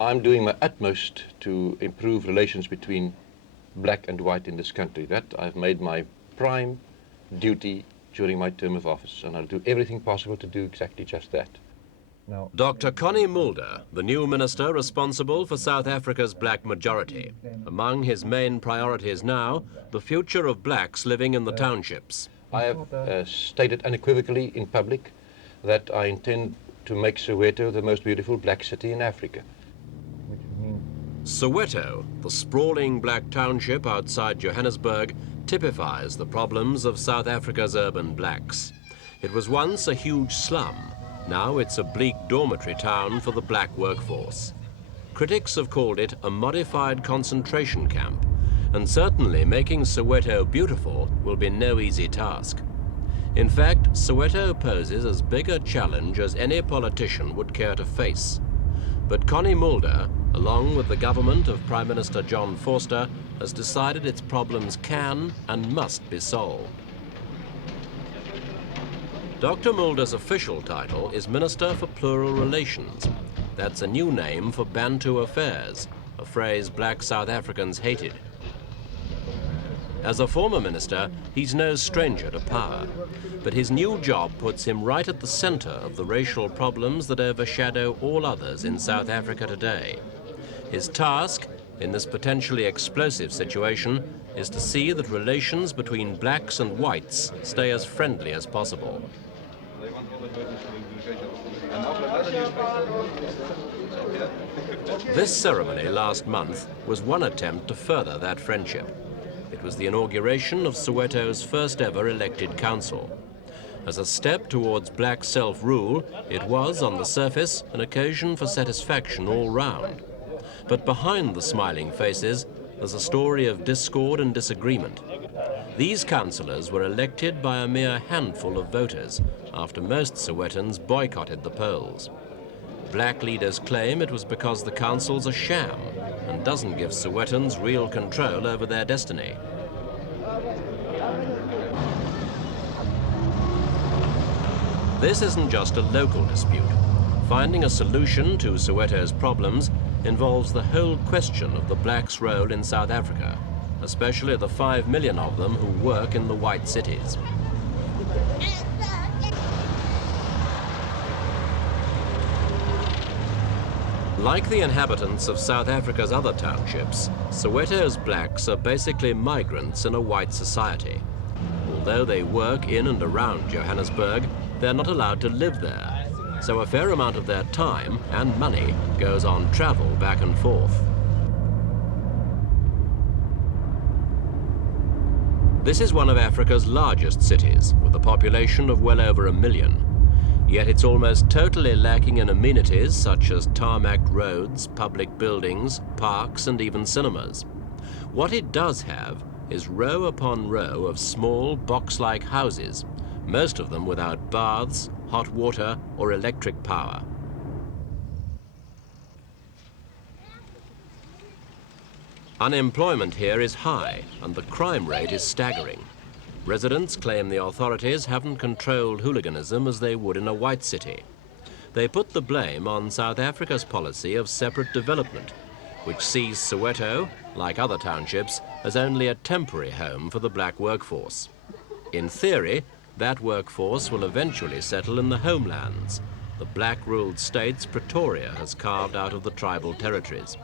I'm doing my utmost to improve relations between black and white in this country. That I've made my prime duty during my term of office, and I'll do everything possible to do exactly just that. Dr. Connie Mulder, the new minister responsible for South Africa's black majority. Among his main priorities now, the future of blacks living in the townships. I have stated unequivocally in public that I intend to make Soweto the most beautiful black city in Africa. Soweto, the sprawling black township outside Johannesburg, typifies the problems of South Africa's urban blacks. It was once a huge slum. Now it's a bleak dormitory town for the black workforce. Critics have called it a modified concentration camp, and certainly making Soweto beautiful will be no easy task. In fact, Soweto poses as big a challenge as any politician would care to face. But Connie Mulder, along with the government of Prime Minister John Vorster, has decided its problems can and must be solved. Dr. Mulder's official title is Minister for Plural Relations. That's a new name for Bantu affairs, a phrase black South Africans hated. As a former minister, he's no stranger to power, but his new job puts him right at the center of the racial problems that overshadow all others in South Africa today. His task, in this potentially explosive situation, is to see that relations between blacks and whites stay as friendly as possible. This ceremony last month was one attempt to further that friendship. It was the inauguration of Soweto's first ever elected council. As a step towards black self-rule, it was, on the surface, an occasion for satisfaction all round. But behind the smiling faces, there's a story of discord and disagreement. These councillors were elected by a mere handful of voters, after most Sowetans boycotted the polls. Black leaders claim it was because the council's a sham and doesn't give Sowetans real control over their destiny. This isn't just a local dispute. Finding a solution to Soweto's problems involves the whole question of the blacks' role in South Africa, especially the 5 million of them who work in the white cities. Like the inhabitants of South Africa's other townships, Soweto's blacks are basically migrants in a white society. Although they work in and around Johannesburg, they're not allowed to live there, so a fair amount of their time and money goes on travel back and forth. This is one of Africa's largest cities, with a population of well over 1 million. Yet it's almost totally lacking in amenities such as tarmacked roads, public buildings, parks, and even cinemas. What it does have is row upon row of small box-like houses, most of them without baths, hot water, or electric power. Unemployment here is high, and the crime rate is staggering. Residents claim the authorities haven't controlled hooliganism as they would in a white city. They put the blame on South Africa's policy of separate development, which sees Soweto, like other townships, as only a temporary home for the black workforce. In theory, that workforce will eventually settle in the homelands, the black-ruled states Pretoria has carved out of the tribal territories.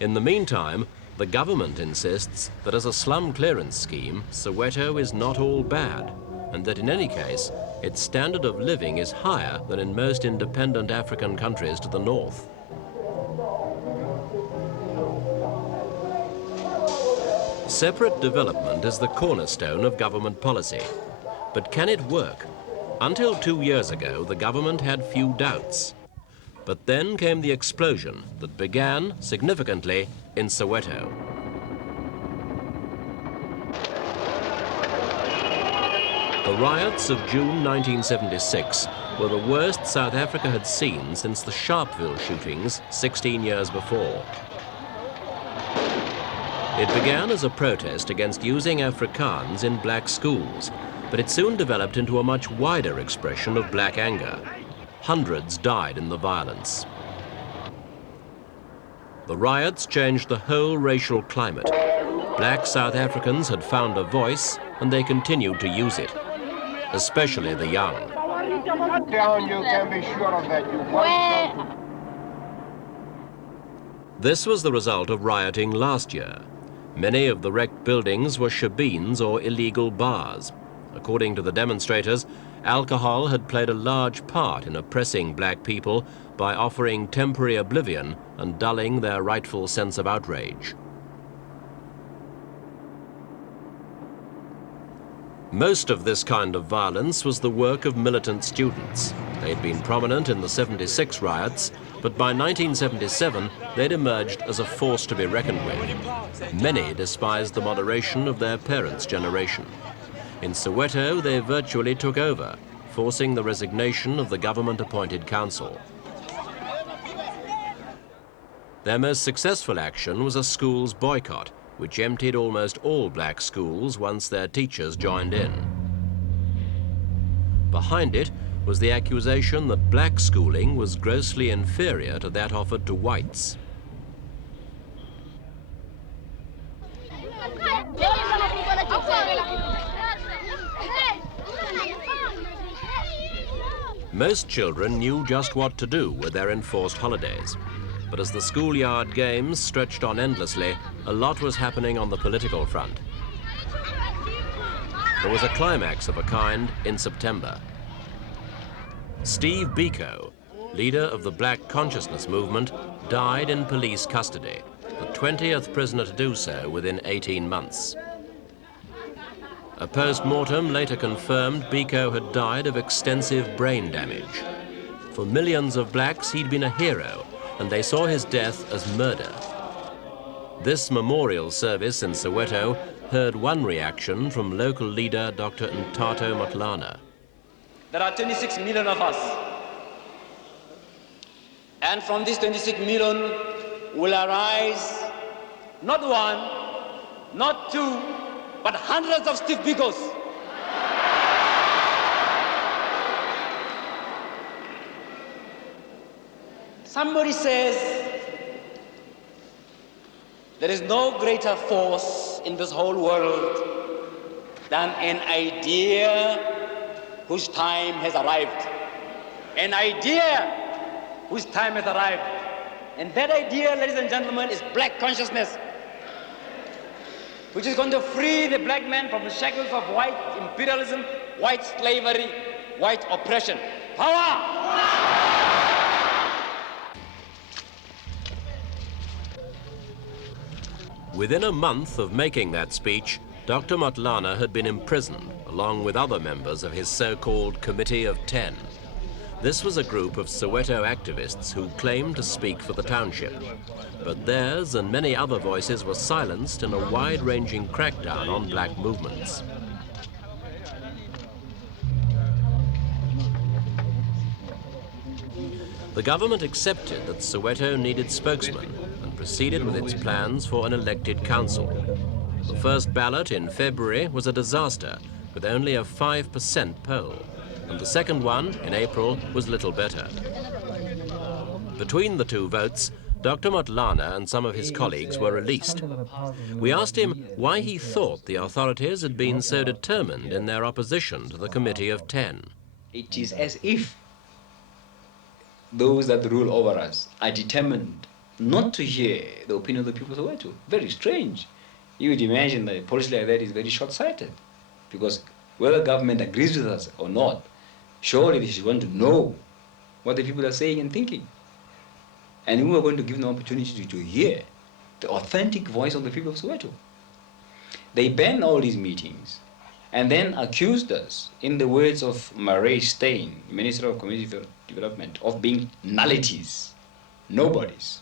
In the meantime, the government insists that as a slum clearance scheme, Soweto is not all bad, and that in any case, its standard of living is higher than in most independent African countries to the north. Separate development is the cornerstone of government policy. But can it work? Until 2 years ago, the government had few doubts. But then came the explosion that began, significantly, in Soweto. The riots of June 1976 were the worst South Africa had seen since the Sharpeville shootings 16 years before. It began as a protest against using Afrikaans in black schools, but it soon developed into a much wider expression of black anger. Hundreds died in the violence. The riots changed the whole racial climate. Black South Africans had found a voice and they continued to use it, especially the young. Down, you can be sure of that. This was the result of rioting last year. Many of the wrecked buildings were shebeens or illegal bars. According to the demonstrators, alcohol had played a large part in oppressing black people by offering temporary oblivion and dulling their rightful sense of outrage. Most of this kind of violence was the work of militant students. They'd been prominent in the 76 riots, but by 1977 they'd emerged as a force to be reckoned with. Many despised the moderation of their parents' generation. In Soweto, they virtually took over, forcing the resignation of the government-appointed council. Their most successful action was a schools boycott, which emptied almost all black schools once their teachers joined in. Behind it was the accusation that black schooling was grossly inferior to that offered to whites. Most children knew just what to do with their enforced holidays. But as the schoolyard games stretched on endlessly, a lot was happening on the political front. There was a climax of a kind in September. Steve Biko, leader of the Black Consciousness movement, died in police custody, the 20th prisoner to do so within 18 months. A post-mortem later confirmed Biko had died of extensive brain damage. For millions of blacks, he'd been a hero, and they saw his death as murder. This memorial service in Soweto heard one reaction from local leader Dr. Ntato Motlana. There are 26 million of us. And from these 26 million will arise not one, not two, but hundreds of Steve Bikos. Somebody says there is no greater force in this whole world than an idea whose time has arrived. An idea whose time has arrived. And that idea, ladies and gentlemen, is black consciousness, which is going to free the black man from the shackles of white imperialism, white slavery, white oppression. Power! Within a month of making that speech, Dr. Motlana had been imprisoned, along with other members of his so-called Committee of 10. This was a group of Soweto activists who claimed to speak for the township. But theirs and many other voices were silenced in a wide-ranging crackdown on black movements. The government accepted that Soweto needed spokesmen and proceeded with its plans for an elected council. The first ballot in February was a disaster, with only a 5% poll, and the second one, in April, was little better. Between the two votes, Dr. Motlana and some of his colleagues were released. We asked him why he thought the authorities had been so determined in their opposition to the Committee of 10. It is as if those that rule over us are determined not to hear the opinion of the people of Soweto. Very strange. You would imagine that a policy like that is very short-sighted, because whether government agrees with us or not, surely they should want to know what the people are saying and thinking. And we are going to give them an opportunity to hear the authentic voice of the people of Soweto. They banned all these meetings and then accused us, in the words of Murray Stein, Minister of Community Development, of being nullities, nobodies.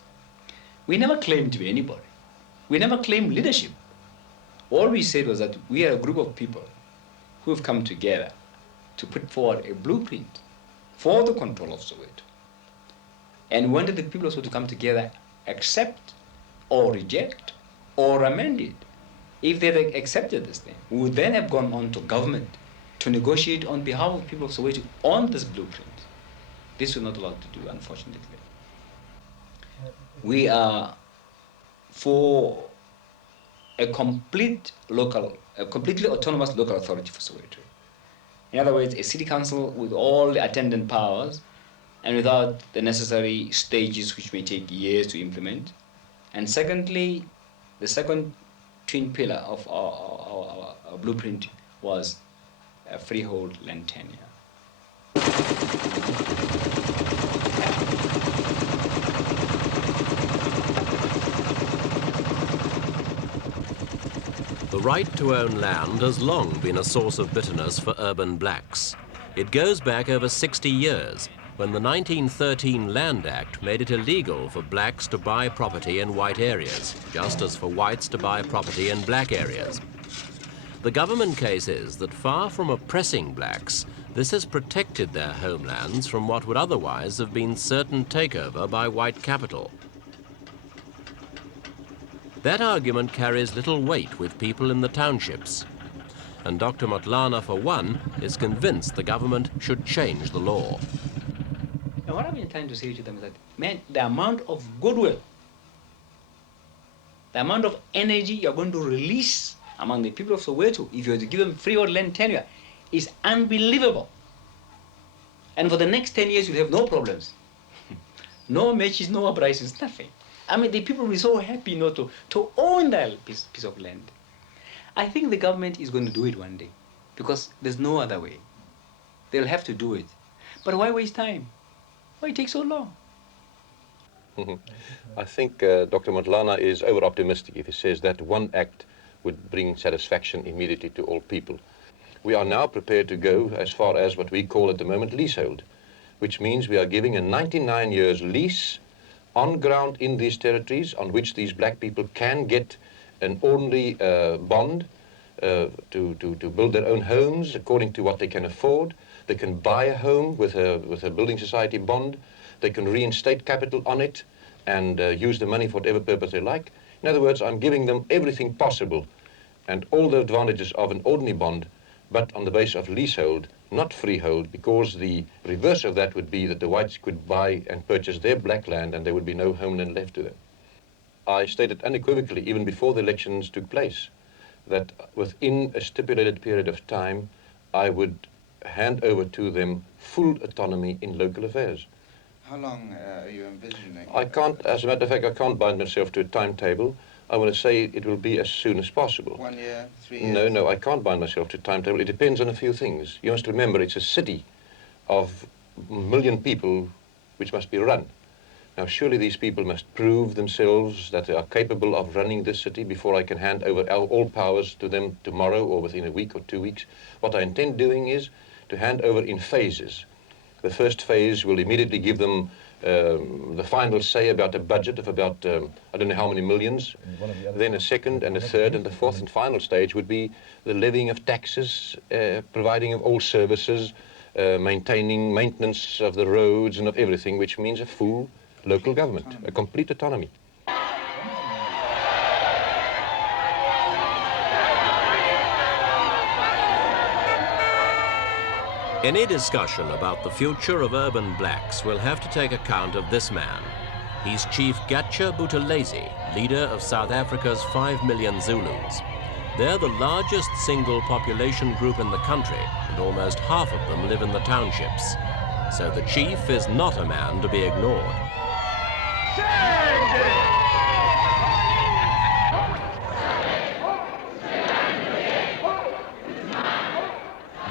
We never claimed to be anybody. We never claimed leadership. All we said was that we are a group of people who have come together to put forward a blueprint for the control of Soweto. And we wanted the people also to come together, accept or reject or amend it. If they had accepted this thing, we would then have gone on to government to negotiate on behalf of people of Soweto on this blueprint. This we're not allowed to do, unfortunately. We are for a completely autonomous local authority for Soweto. In other words, a city council with all the attendant powers and without the necessary stages which may take years to implement. And secondly, the second twin pillar of our blueprint was a freehold land tenure. The right to own land has long been a source of bitterness for urban blacks. It goes back over 60 years, when the 1913 Land Act made it illegal for blacks to buy property in white areas, just as for whites to buy property in black areas. The government case is that far from oppressing blacks, this has protected their homelands from what would otherwise have been certain takeover by white capital. That argument carries little weight with people in the townships. And Dr. Motlana, for one, is convinced the government should change the law. Now, what I've been trying to say to them is that, man, the amount of goodwill, the amount of energy you're going to release among the people of Soweto, if you were to give them freehold land tenure, is unbelievable. And for the next 10 years, you'll have no problems. No matches, no uprisings, nothing. I mean, the people will be so happy not to own that piece of land. I think the government is going to do it one day, because there's no other way. They'll have to do it. But why waste time? Why take so long? I think Dr. Motlana is over-optimistic if he says that one act would bring satisfaction immediately to all people. We are now prepared to go as far as what we call at the moment leasehold, which means we are giving a 99 years lease on ground in these territories on which these black people can get an ordinary bond to build their own homes according to what they can afford. They can buy a home with a building society bond. They can reinstate capital on it and use the money for whatever purpose they like. In other words, I'm giving them everything possible and all the advantages of an ordinary bond, but on the basis of leasehold, not freehold, because the reverse of that would be that the whites could buy and purchase their black land and there would be no homeland left to them. I stated unequivocally, even before the elections took place, that within a stipulated period of time, I would hand over to them full autonomy in local affairs. How long are you envisioning? I can't, as a matter of fact, I can't bind myself to a timetable. I want to say it will be as soon as possible. 1 year, 3 years? No, I can't bind myself to a timetable. It depends on a few things. You must remember it's a city of 1 million people which must be run. Now, surely these people must prove themselves that they are capable of running this city before I can hand over all powers to them tomorrow or within a week or 2 weeks. What I intend doing is to hand over in phases. The first phase will immediately give them the final say about a budget of about, I don't know how many millions. Then a second and a third and the fourth and final stage would be the levying of taxes, providing of all services, maintenance of the roads and of everything, which means a full local government, a complete autonomy. Any discussion about the future of urban blacks will have to take account of this man. He's Chief Gatsha Buthelezi, leader of South Africa's 5 million Zulus. They're the largest single population group in the country, and almost half of them live in the townships. So the chief is not a man to be ignored.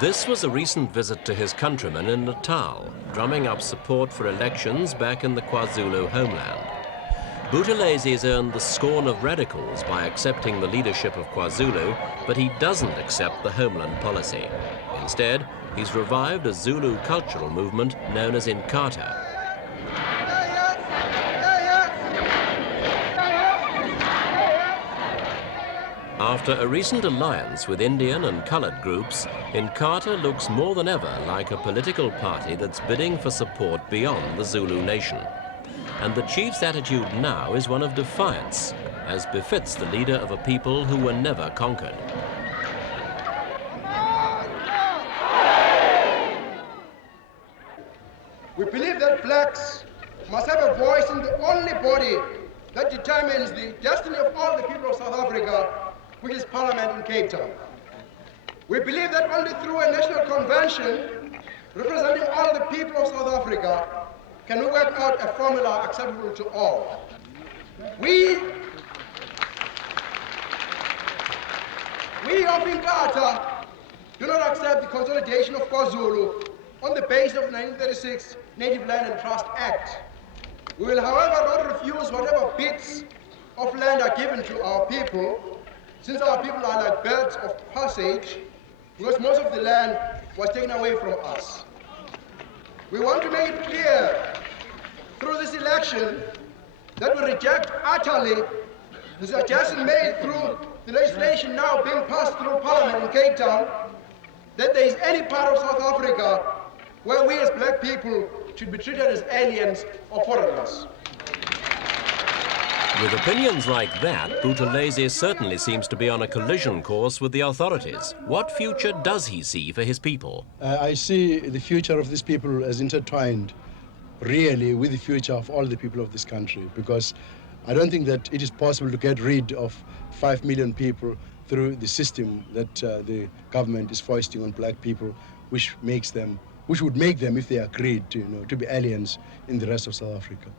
This was a recent visit to his countrymen in Natal, drumming up support for elections back in the KwaZulu homeland. Buthelesi's earned the scorn of radicals by accepting the leadership of KwaZulu, but he doesn't accept the homeland policy. Instead, he's revived a Zulu cultural movement known as Inkatha. After a recent alliance with Indian and coloured groups, Inkatha looks more than ever like a political party that's bidding for support beyond the Zulu nation. And the chief's attitude now is one of defiance, as befits the leader of a people who were never conquered. We believe that blacks must have a voice in the only body that determines the destiny of all the people of South Africa, which is Parliament in Cape Town. We believe that only through a national convention representing all the people of South Africa can we work out a formula acceptable to all. We of Inkatha do not accept the consolidation of KwaZulu on the basis of the 1936 Native Land and Trust Act. We will, however, not refuse whatever bits of land are given to our people, since our people are like birds of passage, because most of the land was taken away from us. We want to make it clear through this election that we reject utterly the suggestion made through the legislation now being passed through Parliament in Cape Town that there is any part of South Africa where we as black people should be treated as aliens or foreigners. With opinions like that, Buthelezi certainly seems to be on a collision course with the authorities. What future does he see for his people? I see the future of these people as intertwined, really, with the future of all the people of this country, because I don't think that it is possible to get rid of 5 million people through the system that the government is foisting on black people, which would make them, if they agreed to be aliens in the rest of South Africa.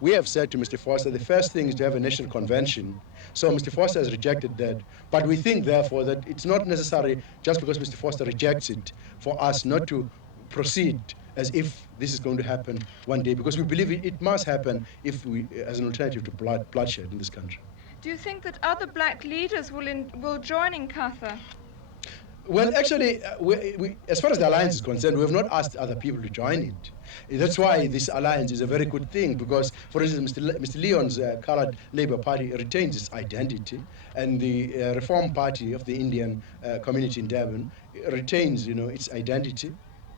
We have said to Mr. Vorster, the first thing is to have a national convention. So Mr. Vorster has rejected that. But we think, therefore, that it's not necessary, just because Mr. Vorster rejects it, for us not to proceed as if this is going to happen one day, because we believe it must happen if we, as an alternative to bloodshed in this country. Do you think that other black leaders will join Inkatha? Well, actually, as far as the alliance is concerned, we have not asked other people to join it. That's why this alliance is a very good thing, because, for instance, Mr. Leon's Colored Labour Party retains its identity, and the Reform Party of the Indian community in Durban retains, its identity.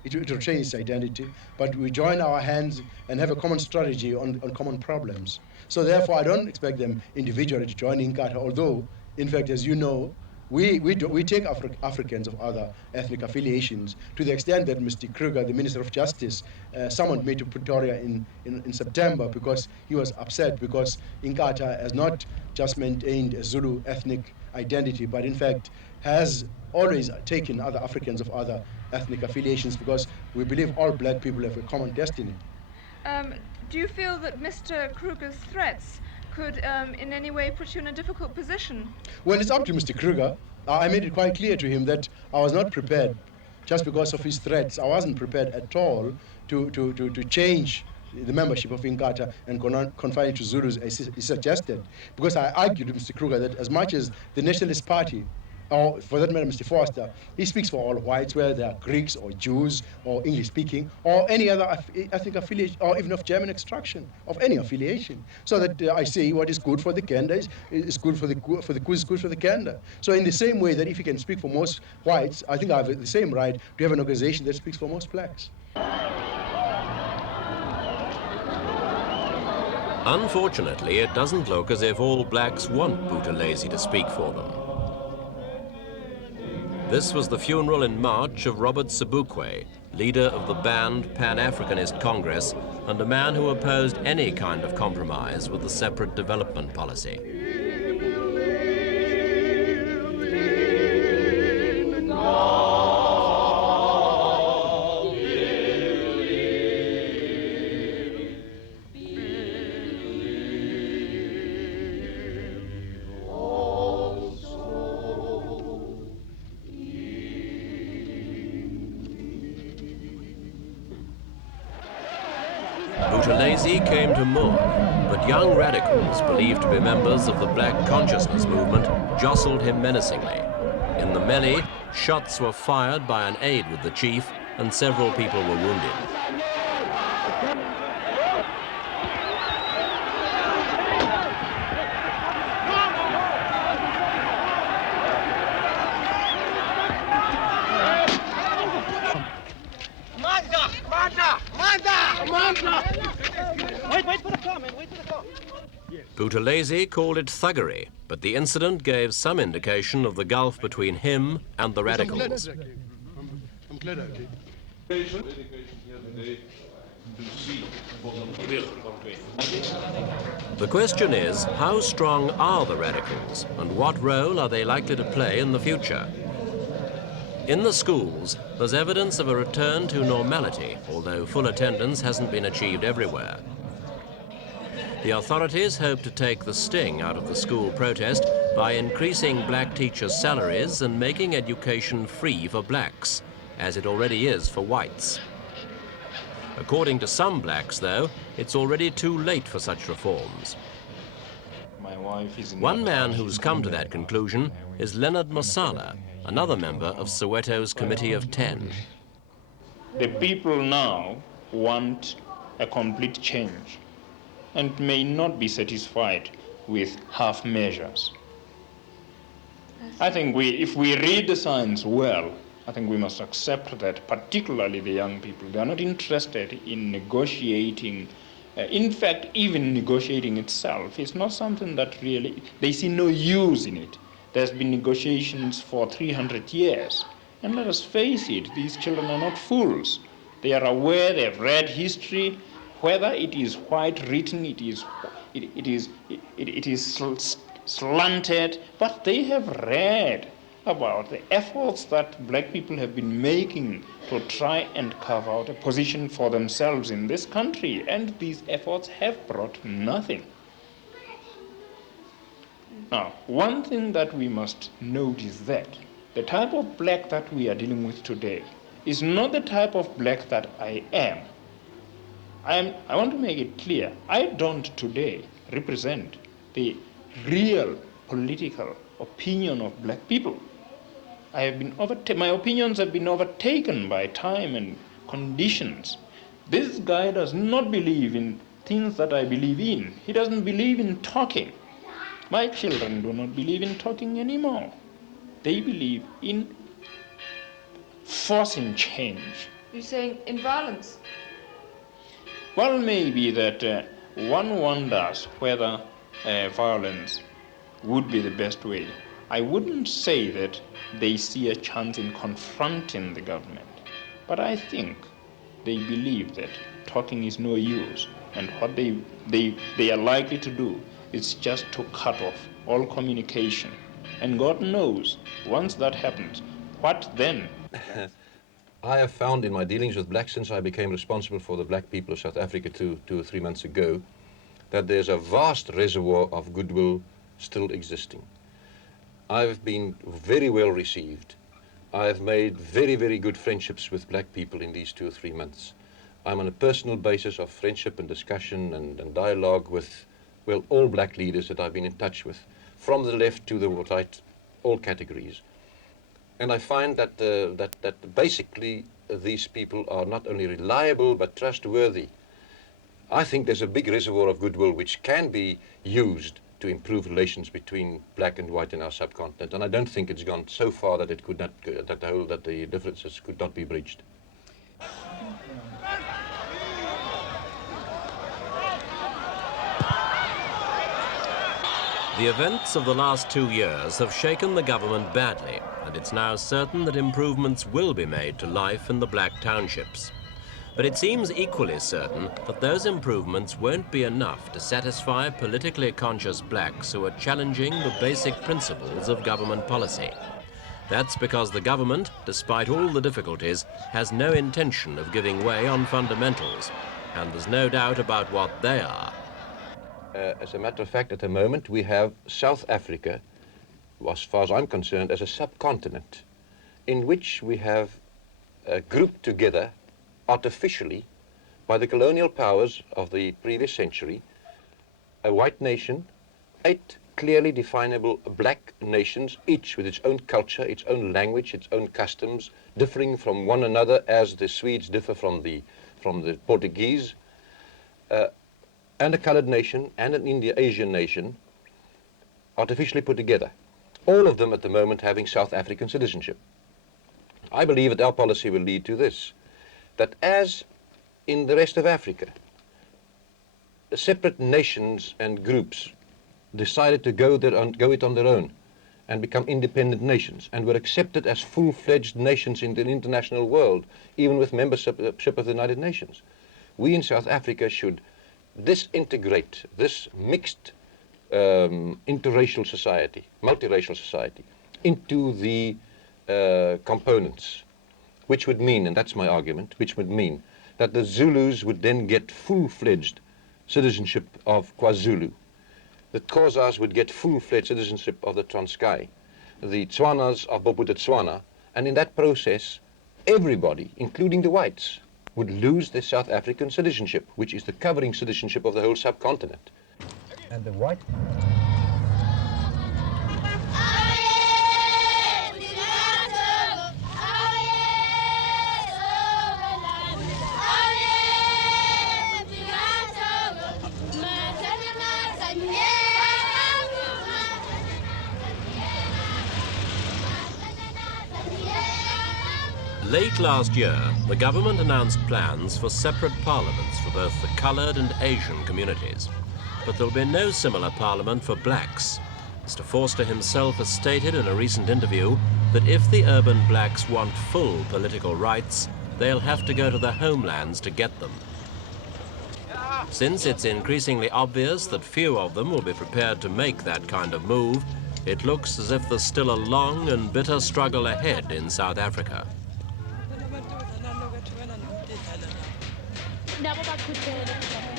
It retains its identity, but we join our hands and have a common strategy on common problems. So therefore, I don't expect them individually to join Inkatha, although, in fact, as you know, we take Africans of other ethnic affiliations, to the extent that Mr. Kruger, the Minister of Justice, summoned me to Pretoria in September because he was upset because Inkatha has not just maintained a Zulu ethnic identity, but in fact has always taken other Africans of other ethnic affiliations, because we believe all black people have a common destiny. Do you feel that Mr. Kruger's threats could in any way put you in a difficult position? Well, it's up to Mr. Kruger. I made it quite clear to him that I was not prepared just because of his threats. I wasn't prepared at all to change the membership of Inkatha and confine it to Zulus as he suggested. Because I argued to Mr. Kruger that as much as the Nationalist Party, or for that matter Mr. Vorster, he speaks for all whites, whether they are Greeks or Jews or English-speaking or any other ethnic affiliation, or even of German extraction, of any affiliation. So that I say what is good for the Kenda is good for the Kuz, is good for the Kenda. So in the same way that if he can speak for most whites, I think I have the same right to have an organization that speaks for most blacks. Unfortunately, it doesn't look as if all blacks want Buthelezi to speak for them. This was the funeral in March of Robert Sobukwe, leader of the banned Pan-Africanist Congress and a man who opposed any kind of compromise with the separate development policy. Buthelezi came to mourn, but young radicals believed to be members of the Black Consciousness movement jostled him menacingly. In the melee, shots were fired by an aide with the chief, and several people were wounded. Buthelezi called it thuggery, but the incident gave some indication of the gulf between him and the radicals. I'm glad I did. The question is, how strong are the radicals and what role are they likely to play in the future? In the schools, there's evidence of a return to normality, although full attendance hasn't been achieved everywhere. The authorities hope to take the sting out of the school protest by increasing black teachers' salaries and making education free for blacks, as it already is for whites. According to some blacks, though, it's already too late for such reforms. My wife is One man who's come to that conclusion is Leonard Mosala, another member of Soweto's Committee of 10. The people now want a complete change and may not be satisfied with half measures. I think if we read the signs well, I think we must accept that particularly the young people, they are not interested in negotiating. In fact, even negotiating itself is not something that really, they see no use in it. There's been negotiations for 300 years. And let us face it, these children are not fools. They are aware, they have read history. Whether it is white written, it is slanted, but they have read about the efforts that black people have been making to try and carve out a position for themselves in this country, and these efforts have brought nothing. Now, one thing that we must note is that the type of black that we are dealing with today is not the type of black that I am. I want to make it clear, I don't today represent the real political opinion of black people. I have been my opinions have been overtaken by time and conditions. This guy does not believe in things that I believe in. He doesn't believe in talking. My children do not believe in talking anymore. They believe in forcing change. You're saying in violence? Well, maybe that one wonders whether violence would be the best way. I wouldn't say that they see a chance in confronting the government, but I think they believe that talking is no use, and what they are likely to do is just to cut off all communication. And God knows, once that happens, what then? I have found in my dealings with blacks since I became responsible for the black people of South Africa two or three months ago, that there's a vast reservoir of goodwill still existing. I've been very well received. I've made very, very good friendships with black people in these 2 or 3 months. I'm on a personal basis of friendship and discussion and dialogue with, well, all black leaders that I've been in touch with, from the left to the right, all categories. And I find that, that basically these people are not only reliable but trustworthy. I think there's a big reservoir of goodwill which can be used to improve relations between black and white in our subcontinent, and I don't think it's gone so far that it could not, that the differences could not be bridged. The events of the last 2 years have shaken the government badly, and it's now certain that improvements will be made to life in the black townships. But it seems equally certain that those improvements won't be enough to satisfy politically conscious blacks who are challenging the basic principles of government policy. That's because the government, despite all the difficulties, has no intention of giving way on fundamentals, and there's no doubt about what they are. As a matter of fact, at the moment, we have South Africa, as far as I'm concerned, as a subcontinent, in which we have grouped together artificially by the colonial powers of the previous century, a white nation, 8 clearly definable black nations, each with its own culture, its own language, its own customs, differing from one another as the Swedes differ from the Portuguese, and a colored nation and an Asian nation artificially put together, all of them at the moment having South African citizenship. I believe that our policy will lead to this, that as in the rest of Africa, separate nations and groups decided to go it on their own and become independent nations and were accepted as full-fledged nations in the international world, even with membership of the United Nations. we in South Africa should disintegrate this mixed interracial society, multiracial society, into the components, which would mean, and that's my argument, which would mean that the Zulus would then get full-fledged citizenship of KwaZulu. The Xhosas would get full-fledged citizenship of the Transkei, the Tswanas of Bophuthatswana, and in that process, everybody, including the whites, would lose their South African citizenship, which is the covering citizenship of the whole subcontinent. And the white Late last year, the government announced plans for separate parliaments for both the coloured and Asian communities. But there'll be no similar parliament for blacks. Mr. Vorster himself has stated in a recent interview that if the urban blacks want full political rights, they'll have to go to the homelands to get them. Since it's increasingly obvious that few of them will be prepared to make that kind of move, it looks as if there's still a long and bitter struggle ahead in South Africa. Nabo bakhuthelele